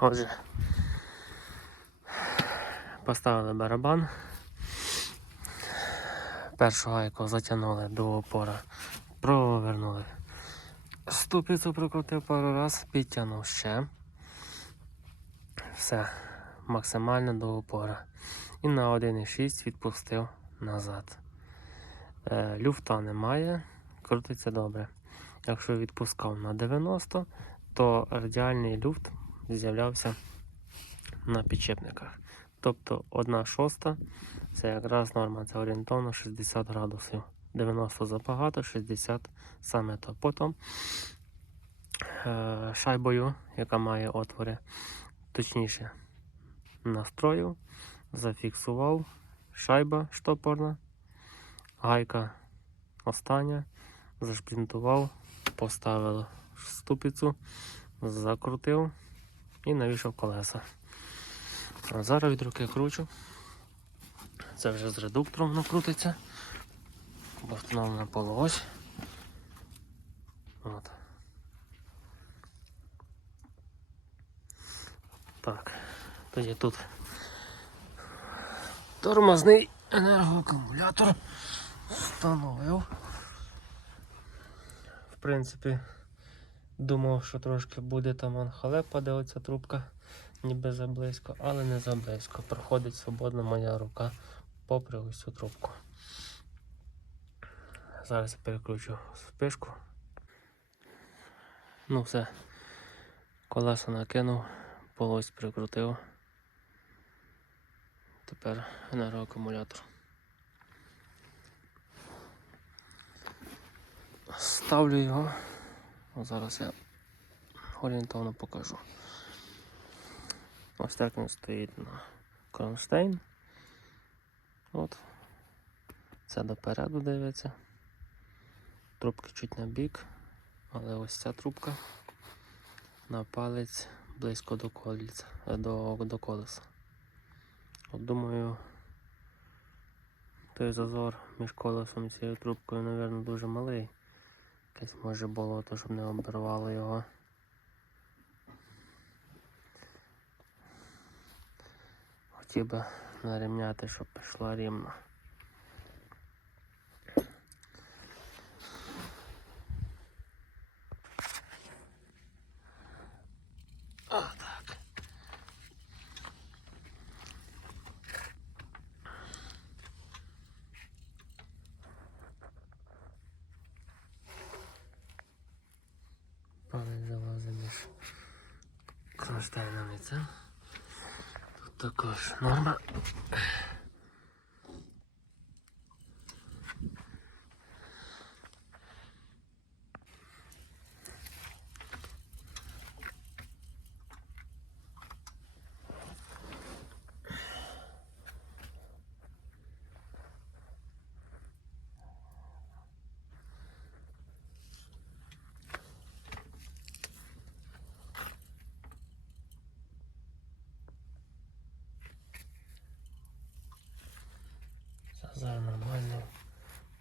Отже, поставили барабан. Першу гайку затягнули до опора, провернули. Ступицю прокрутив пару раз, підтягнув ще. Все, максимально до опора. І на 1,6 відпустив назад. Е, люфта немає, крутиться добре. Якщо відпускав на 90, то радіальний люфт з'являвся на підчепниках. Тобто 1 шоста це якраз норма, це орієнтовно 60 градусів. 90 забагато, 60 саме то. Потім е, шайбою, яка має отвори, точніше настроїв, зафіксував шайба штопорна, гайка остання, зашплінтував, поставив ступицю, закрутив і навішав колеса. А зараз від руки кручу. Це вже з редуктором воно крутиться. Встановлена полуось. От. Так, тоді тут тормозний енергоакумулятор встановив. В принципі, думав, що трошки буде там анхалепа, де оця трубка ніби заблизько, але не заблизько. Проходить свободно моя рука попри ось цю трубку. Зараз я перекручу спишку. Ну все. Колесо накинув, полось прикрутив. Тепер енергоакумулятор. Ставлю його. Зараз я орієнтовно покажу. Ось так він стоїть на кронштейн. От. Це допереду дивиться. Трубки чуть на бік, але ось ця трубка на палець близько до колеса. До, до колеса. От думаю, той зазор між колесом і цією трубкою, мабуть, дуже малий. Якесь може було, то щоб не обірвало його. Хотів би нарівняти, щоб пішла рівно. А, так. Палець залазить між кронштейнами, це. Тут також норма. Зараз нормально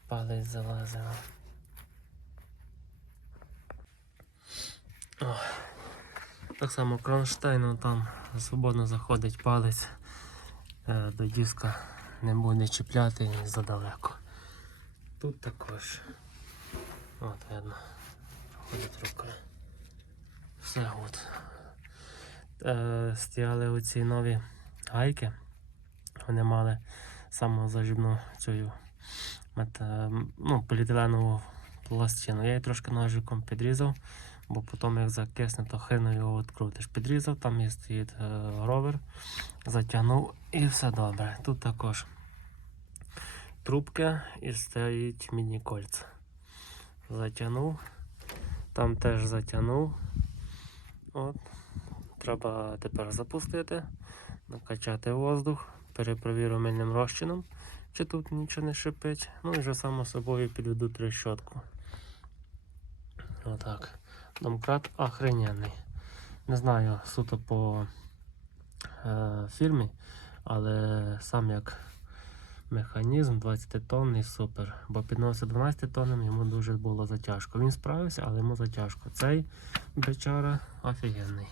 палець залазила. О, так само кронштейну там свободно заходить палець е, до диска не буде чіпляти задалеко. Тут також. От видно. Проходить рука. Все от. Е, стояли оці нові гайки. Вони мали самозаживну цю мета, ну, поліетиленову пластину. Я її трошки ножиком підрізав, бо потім як закисне, то хрено його відкрутиш. Підрізав, там є стоїть е, ровер, затягнув і все добре. Тут також трубки і стоїть мідні кольця. Затягнув, там теж затягнув. От. Треба тепер запустити, накачати воздух перепровірю мильним розчином, чи тут нічого не шипить. Ну і вже само собою підведу трещотку. Отак. Домкрат охрененний. Не знаю суто по е, фірмі, але сам як механізм 20 тонний супер. Бо підносив 12 тоннам йому дуже було затяжко. Він справився, але йому затяжко. Цей бичара офігенний.